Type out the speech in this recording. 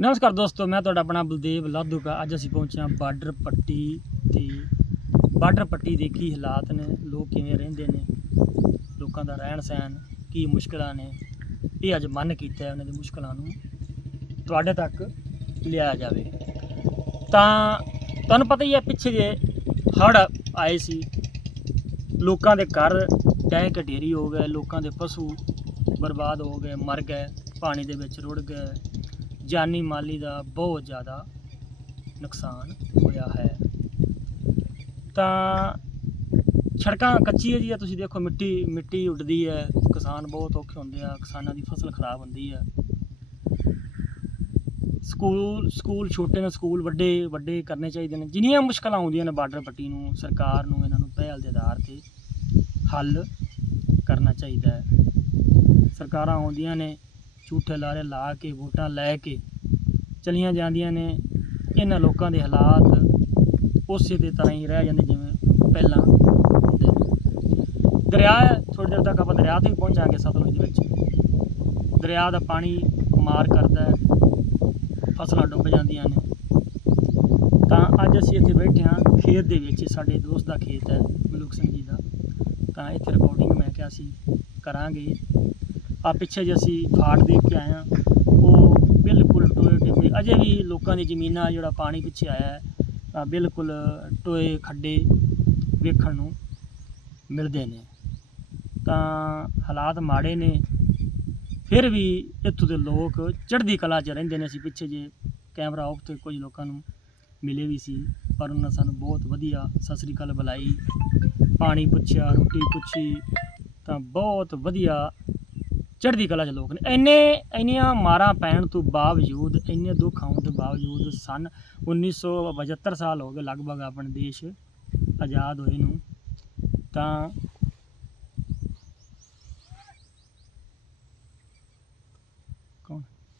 ਨਮਸਕਾਰ ਦੋਸਤੋ, ਮੈਂ ਤੁਹਾਡਾ ਆਪਣਾ ਬਲਦੇਵ ਲਾਧੂਕਾ ਅੱਜ ਅਸੀਂ ਪਹੁੰਚੇ ਹਾਂ ਬਾਰਡਰ ਪੱਟੀ ਤੇ ਬਾਰਡਰ ਪੱਟੀ ਦੇ ਕੀ ਹਾਲਾਤ ਨੇ, ਲੋਕ ਕਿਵੇਂ ਰਹਿੰਦੇ ਨੇ, ਲੋਕਾਂ ਦਾ ਰਹਿਣ ਸਹਿਣ ਕੀ ਮੁਸ਼ਕਲਾਂ ਨੇ, ਇਹ ਅੱਜ ਮਨ ਕੀਤਾ ਉਹਨਾਂ ਦੀ ਮੁਸ਼ਕਲਾਂ ਨੂੰ ਤੁਹਾਡੇ ਤੱਕ ਲਿਆਇਆ ਜਾਵੇ। ਤਾਂ ਤੁਹਾਨੂੰ ਪਤਾ ਹੀ ਹੈ, ਪਿੱਛੇ ਜੇ ਹੜ੍ਹ ਆਏ ਸੀ, ਲੋਕਾਂ ਦੇ ਘਰ ਡਹਿ ਕੇ ਢੇਰੀ ਹੋ ਗਏ, ਲੋਕਾਂ ਦੇ ਪਸ਼ੂ ਬਰਬਾਦ ਹੋ ਗਏ, ਮਰ ਗਏ, ਪਾਣੀ ਦੇ ਵਿੱਚ ਰੁੜ ਗਏ ਜਾਨੀ ਮਾਲੀ ਦਾ ਬਹੁਤ ਜ਼ਿਆਦਾ ਨੁਕਸਾਨ ਹੋਇਆ ਹੈ। ਤਾਂ ਸੜਕਾਂ ਕੱਚੀ ਹੈ ਜੀ ਤੁਸੀਂ ਦੇਖੋ ਮਿੱਟੀ ਮਿੱਟੀ ਉੱਡਦੀ ਹੈ, ਕਿਸਾਨ ਬਹੁਤ ਔਖੇ ਹੁੰਦੇ ਆ, ਕਿਸਾਨਾਂ ਦੀ ਫਸਲ ਖਰਾਬ ਹੁੰਦੀ ਹੈ ਸਕੂਲ ਸਕੂਲ ਛੋਟੇ ਨੇ, ਸਕੂਲ ਵੱਡੇ ਵੱਡੇ ਕਰਨੇ ਚਾਹੀਦੇ ਨੇ। ਜਿੰਨੀਆਂ ਮੁਸ਼ਕਲਾਂ ਆਉਂਦੀਆਂ ਨੇ ਬਾਰਡਰ ਪੱਟੀ ਨੂੰ, ਸਰਕਾਰ ਨੂੰ, ਇਹਨਾਂ ਨੂੰ ਪਹਿਲ ਦੇ ਆਧਾਰ ਤੇ ਹੱਲ ਕਰਨਾ ਚਾਹੀਦਾ ਹੈ। ਸਰਕਾਰਾਂ ਆਉਂਦੀਆਂ ਨੇ ਝੂਠੇ ਲਾਰੇ ਲਾ ਕੇ, ਵੋਟਾਂ ਲੈ ਕੇ ਚਲੀਆਂ ਜਾਂਦੀਆਂ ਨੇ। ਇਹਨਾਂ ਲੋਕਾਂ ਦੇ ਹਾਲਾਤ ਉਸੇ ਦੇ ਤਰ੍ਹਾਂ ਹੀ ਰਹਿ ਜਾਂਦੇ ਜਿਵੇਂ ਪਹਿਲਾਂ ਹੁੰਦੇ ਨੇ। ਦਰਿਆ ਹੈ ਥੋੜੀ ਦੇਰ ਤੱਕ ਆਪਾਂ ਦਰਿਆ ਤੇ ਵੀ ਪਹੁੰਚਾਂਗੇ ਸਤਲੁਜ ਦੇ ਵਿੱਚ। ਦਰਿਆ ਦਾ ਪਾਣੀ ਮਾਰ ਕਰਦਾ ਹੈ, ਫਸਲਾਂ ਡੁੱਬ ਜਾਂਦੀਆਂ ਨੇ। ਤਾਂ ਅੱਜ ਅਸੀਂ ਇੱਥੇ ਬੈਠੇ ਹਾਂ, ਖੇਤ ਦੇ ਵਿੱਚ, ਸਾਡੇ ਦੋਸਤ ਦਾ ਖੇਤ ਹੈ, ਮਲੂਕ ਸਿੰਘ ਜੀ ਦਾ। ਤਾਂ ਇੱਥੇ ਰਿਕਾਰਡਿੰਗ ਮੈਂ ਕਿਹਾ ਸੀ, ਕਰਾਂਗੇ। ਆ ਪਿੱਛੇ ਜੇ ਅਸੀਂ ਫਾੜ ਦੇਖ ਕੇ ਆਏ ਹਾਂ, ਉਹ ਬਿਲਕੁਲ ਟੋਏ ਟਿੱਬੇ, ਅਜੇ ਵੀ ਲੋਕਾਂ ਦੀ ਜ਼ਮੀਨਾਂ ਜਿਹੜਾ ਪਾਣੀ ਪਿੱਛੇ ਆਇਆ ਹੈ, ਤਾਂ ਬਿਲਕੁਲ ਟੋਏ ਖੱਡੇ ਵੇਖਣ ਨੂੰ ਮਿਲਦੇ ਨੇ। ਤਾਂ ਹਾਲਾਤ ਮਾੜੇ ਨੇ, ਫਿਰ ਵੀ ਇੱਥੋਂ ਦੇ ਲੋਕ ਚੜ੍ਹਦੀ ਕਲਾ 'ਚ ਰਹਿੰਦੇ ਨੇ। ਅਸੀਂ ਪਿੱਛੇ ਜੇ ਕੈਮਰਾ ਆਫ ਤੇ ਕੁਝ ਲੋਕਾਂ ਨੂੰ ਮਿਲੇ ਵੀ ਸੀ, ਪਰ ਉਹਨਾਂ ਸਾਨੂੰ ਬਹੁਤ ਵਧੀਆ ਸਤਿ ਸ੍ਰੀ ਅਕਾਲ ਬੁਲਾਈ, ਪਾਣੀ ਪੁੱਛਿਆ, ਰੋਟੀ ਪੁੱਛੀ, ਤਾਂ ਬਹੁਤ ਵਧੀਆ ਚੜ੍ਹਦੀ ਕਲਾ 'ਚ ਲੋਕ ਨੇ। ਇੰਨੇ, ਇੰਨੀਆਂ ਮਾਰਾਂ ਪੈਣ ਤੋਂ ਬਾਵਜੂਦ, ਇੰਨੇ ਦੁੱਖ ਆਉਣ ਤੋਂ ਬਾਵਜੂਦ ਸਨ 1972 ਸਾਲ ਹੋ ਗਏ, ਲਗਭਗ ਆਪਣੇ ਦੇਸ਼ ਆਜ਼ਾਦ ਹੋਏ ਨੂੰ। ਤਾਂ